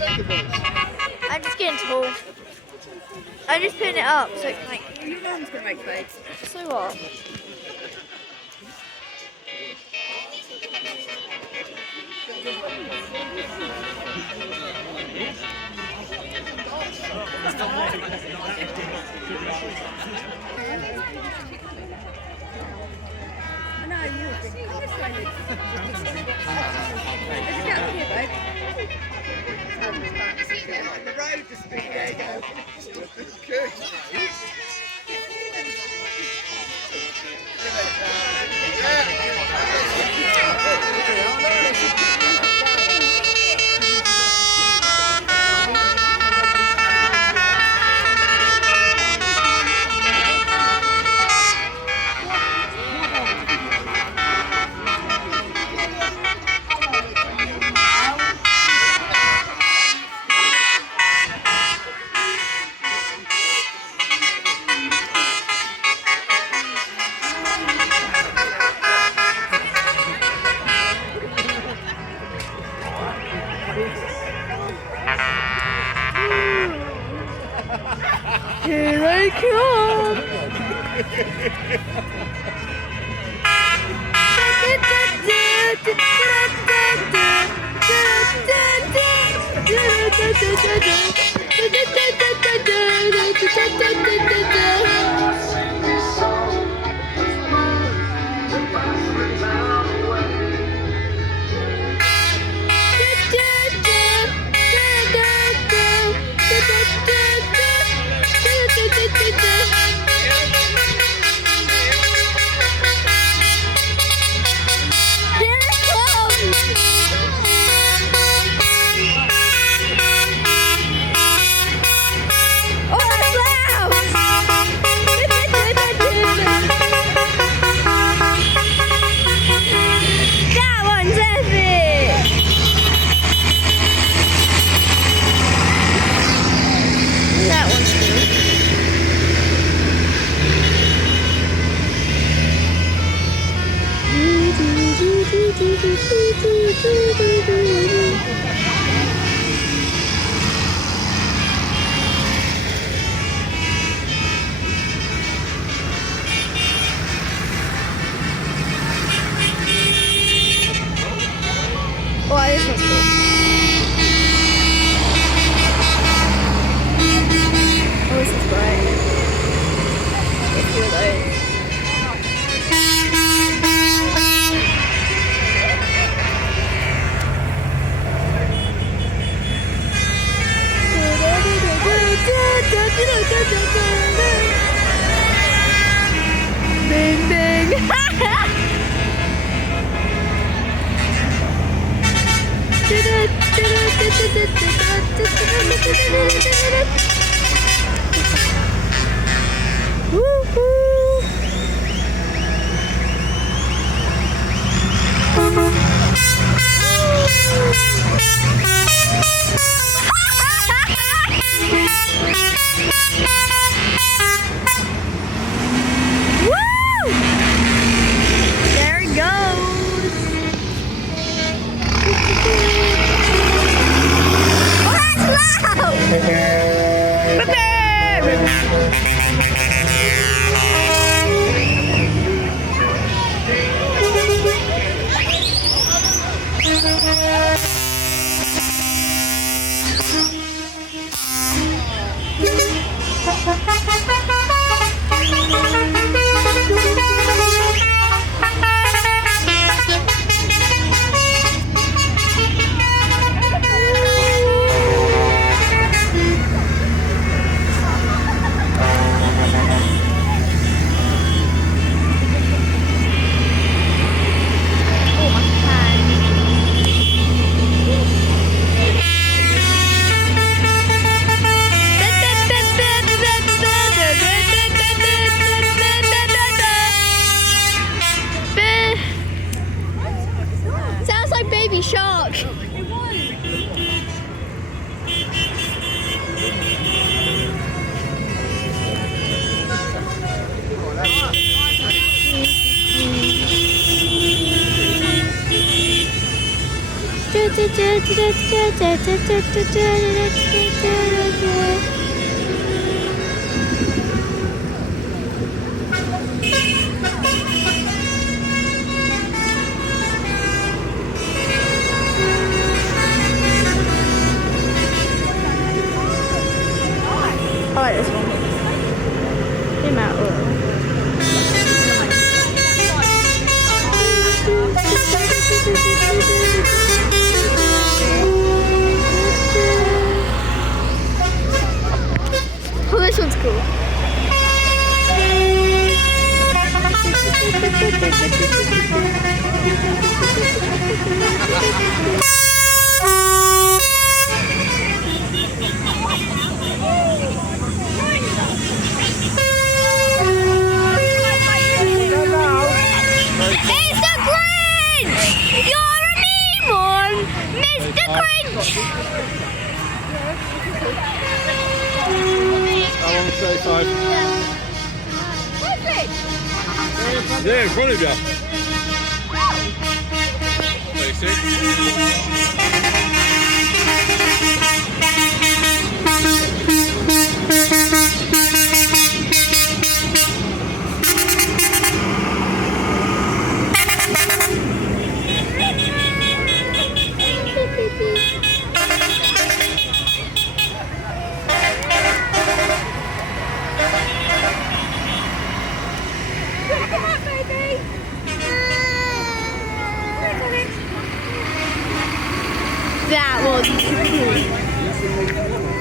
I'm just getting tall. I'm just putting it up so it can like. Your mum's gonna make plates. So what? I know you've been conversating. Let's get up here, babe. The road just been there you go. Here I come! That one's epic! That one's cool. Oh, this one's cool. Oh, this is great. A few of those. Bing, bing. Woo-hoo. I like this one. The amount of oh, this one's cool. Mr. Grinch! You're a mean one! Mr. Grinch! How long? 35. Yeah, in front of you. Come on, baby. That was cool.